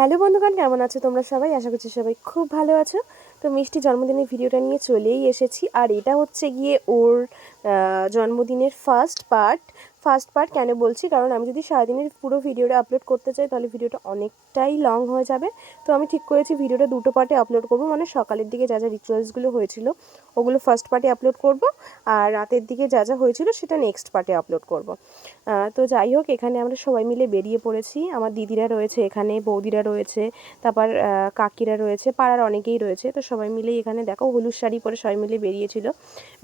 Hello বন্ধুগণ, কেমন আছো তোমরা সবাই? আশা করছি সবাই খুব ভালো আছো। তো মিষ্টি জন্মদিনের ভিডিওটা নিয়ে চলেই এসেছি। আর এটা হচ্ছে গিয়ে ওর জন্মদিনের ফার্স্ট পার্ট কেন বলছি, কারণ আমি যদি সারাদিনের পুরো ভিডিওটা আপলোড করতে চাই তাহলে ভিডিওটা অনেকটাই লং হয়ে যাবে। তো আমি ঠিক করেছি ভিডিওটা দুটো পার্টে আপলোড করব। মানে সকালের দিকে যা যা রিচুয়ালসগুলো হয়েছিল ওগুলো ফার্স্ট পার্টে আপলোড করব, আর রাতের দিকে যা যা হয়েছিল সেটা নেক্সট পার্টে আপলোড করব। তো যাই হোক, এখানে আমরা সবাই মিলে বেরিয়ে পড়েছি। আমার দিদিরা রয়েছে এখানে, বৌদিরা রয়েছে, তারপর কাকিরা রয়েছে, পাড়ার অনেকেই রয়েছে। তো সবাই মিলেই এখানে দেখো হলুদ শাড়ি পরে সবাই মিলে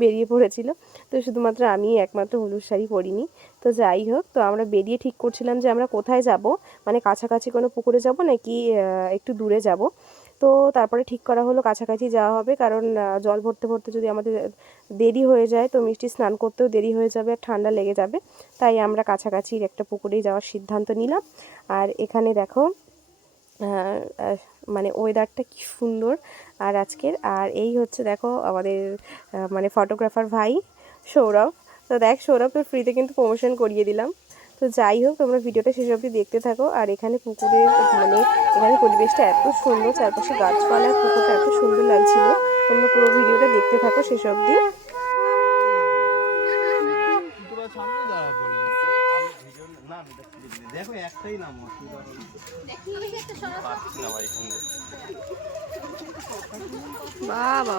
বেরিয়ে পড়েছিল। তো শুধুমাত্র আমি একমাত্র হলুদ শাড়ি পরিনি। তো যাই হোক, তো আমরা বেরিয়ে ঠিক করছিলাম যে আমরা কোথায় যাব, মানে কাছাকাছি কোনো পুকুরে যাব নাকি একটু দূরে যাব। তো তারপরে ঠিক করা হলো কাছাকাছি যাওয়া হবে, কারণ জল ভরতে ভরতে যদি আমাদের দেরি হয়ে যায় তো মিষ্টি স্নান করতেও দেরি হয়ে যাবে আর ঠান্ডা লেগে যাবে। তাই আমরা কাছাকাছির একটা পুকুরেই যাওয়ার সিদ্ধান্ত নিলাম। আর এখানে দেখো মানে ওয়েদারটা কি সুন্দর আর আজকের। আর এই হচ্ছে দেখো আমাদের মানে ফটোগ্রাফার ভাই সৌরভ। তো দেখ সৌরভ, তোর ফ্রিতে কিন্তু প্রমোশন করিয়ে দিলাম। তো যাই হোক, তোমরা ভিডিওটা শেষ অবধি দেখতে থাকো। আর এখানে পুকুরের মানে এখানে পরিবেশটা এত সুন্দর, চারপাশে গাছপালা, পুকুরটা এত সুন্দর লাগছিল। তোমরা পুরো ভিডিওটা দেখতে থাকো শেষ অবধি। দেখো একটাই নাম বাবা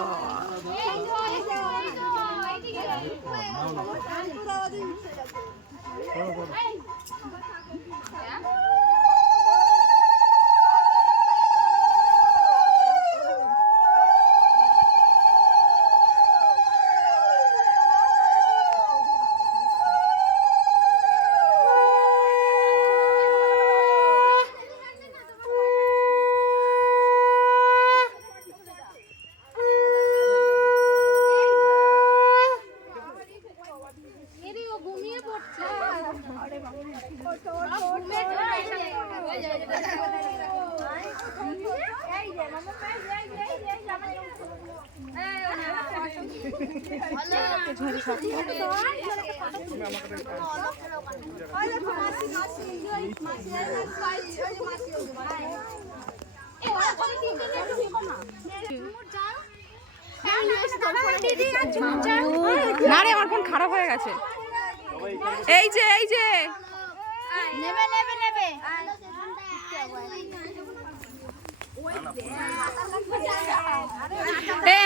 না রে, আমার ফোন খারাপ হয়ে গেছে। এই যে নেবে নেবে নেবে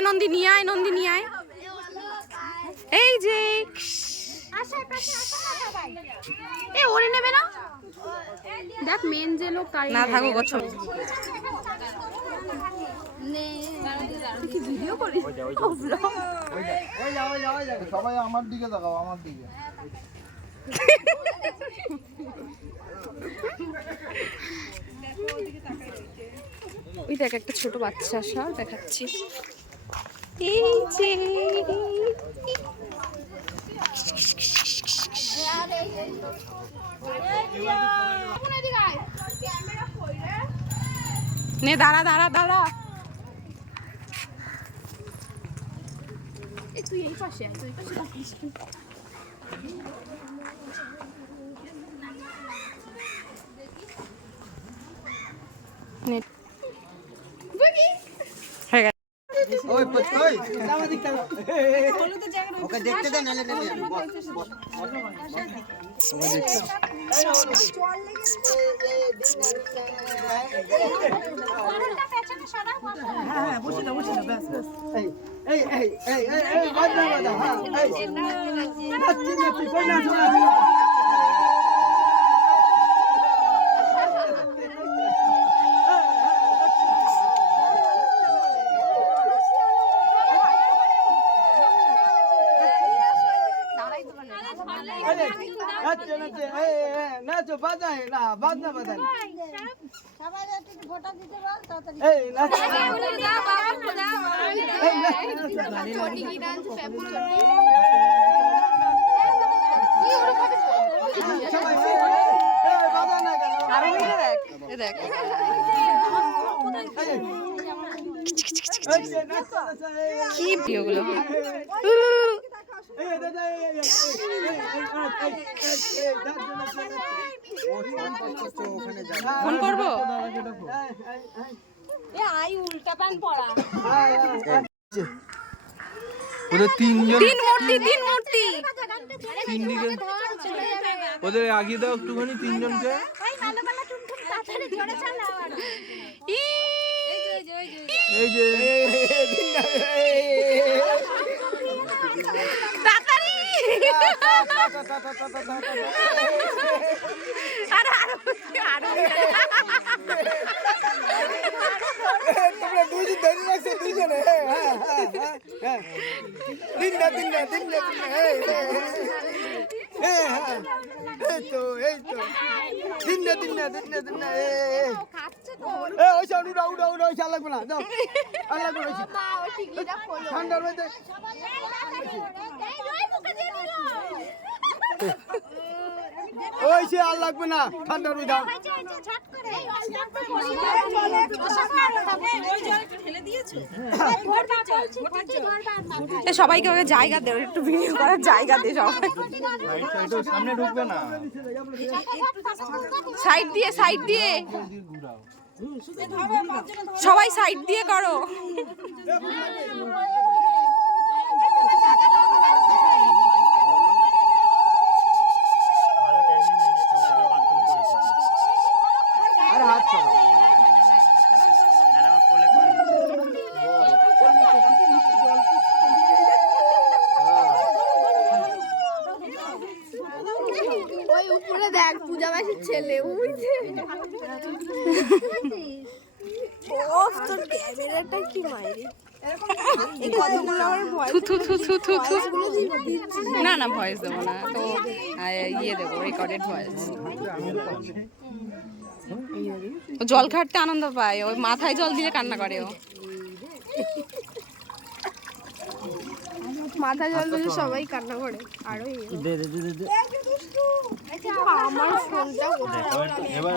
নন্দিনী আয় এই যে ওরে নেবে না, দেখ মেন যে লোক না থাকো গছ ভিডিও করি। সবাই আমার দিকে তাকাও, আমার দিকে। ওই দেখ একটা ছোট বাচ্চা সব দেখাচ্ছি। এই যে নে দাঁড়া তুই এই পাশে আয়, তুই পাশে ওই ওই ওকে দেখতে দে, নালে নেবে হ্যাঁ বসে দাও ব্যাস এই এই এই এই এই বাজনা বাজা। হ্যাঁ এই নাচি নাচি কই না শোনা। নাচো বাজায় না, বাজনা বাজায় না। সবাই একটু ভোটা দিতে বল তাড়াতাড়ি। এই নাচ কি ভিডিওগুলো ফোন করবো। এ আই উল্টা পান পড়া ওদের তিনজন তিন মূর্তি তিন দিকে ওদের আগিয়ে দাও একটুখানি তিনজনকে। ওই ভালো ভালো টুনটুন তাড়াতাড়ি জোরে চালাও এই যে তাড়াতাড়ি তোমরা দুজন ধরে রাখছো দুজনে তিনটা এই তো তিনটা ওই সব উড়া ওই চাল লাগবে না দাও আর লাগবে না ঠান্ডার মধ্যে ওই সে আর লাগবে না ঠান্ডার মধ্যে দাও সবাইকে ওকে জায়গা দে, একটু ভিডিও করার জায়গা দে। সবাই সামনে ঢুকবে না। সাইড দিয়ে সবাই সাইড দিয়ে করো। আর হাত ছড়াও ওই উপরে দেখ পূজা মাসির ছেলে উইছে ও তোর ক্যামেরাটা কি মাইরে এই কতগুলো আমার ভয়েস না ভয়েস দেবো না তো, ইয়ে দেবো রেকর্ডেড ভয়েস। ও জল ঘাটতে আনন্দ পায়, ওই মাথায় জল দিলে কান্না করে। ও মাথায় জল দিলে সবাই কান্না করে আরো আমার ফোনটা এবার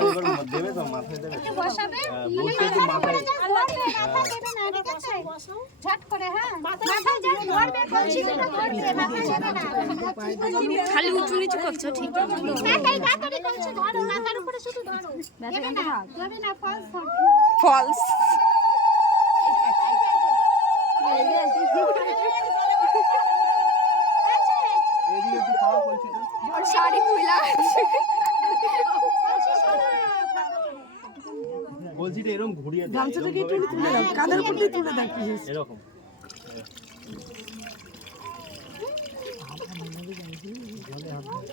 দেবে তো মাথায় দেবে বসাবে ঝট করে হ্যাঁ মাথায় যেন ধরবে বলছি যেটা ধরবে মাথায় যাবে না খালি উঁচু নিচু করছো, ঠিক আছে? মাথায় গাতরি করছে ধরো মাথার উপরে শুধু ধরো যাবে না ফলস ফলস এদিকে একটু খাওয়া বলছি তো। শাড়ি খুইলা বলছি যে এরকম ঘুরিয়ে দাও, গামছা থেকে একটু তুলে দাও, কাঁধের উপর দিয়ে তুলে দাও এরকম।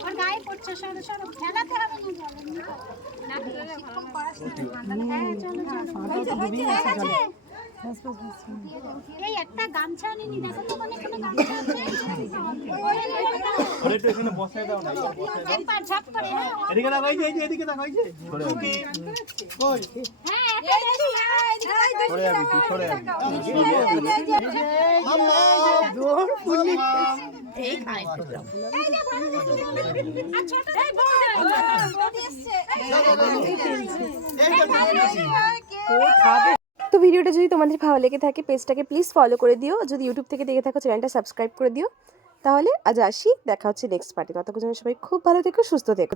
আর গায়ে পড়ছে সরো সরো খেলাতে হবে না চলো এই একটা গামছা আনিনি দেখো তো মানে কোনো গামছা আছে আরে একটু এখানে বসায় দাও না, বসায় দাও। একবার ঝাপ করে হ্যাঁ এদিকে তাকাই যে, এদিকে তাকাই যে। কি কই হ্যাঁ এদিকে সরে যাবি তুই, সরে যাবি। আম্মা দৌড় পুলিশ এই যে আর ছোট এই বড় তো ভিডিওটা যদি তোমাদের ভালো লেগে থাকে পেজটাকে প্লিজ ফলো করে দিও, যদি ইউটিউব থেকে দেখে থাকো চ্যানেলটা সাবস্ক্রাইব করে দিও। তাহলে আজ আসি, দেখা হচ্ছে নেক্সট পার্টি। ততক্ষণ সবাই খুব ভালো থেকো, সুস্থ থেকো।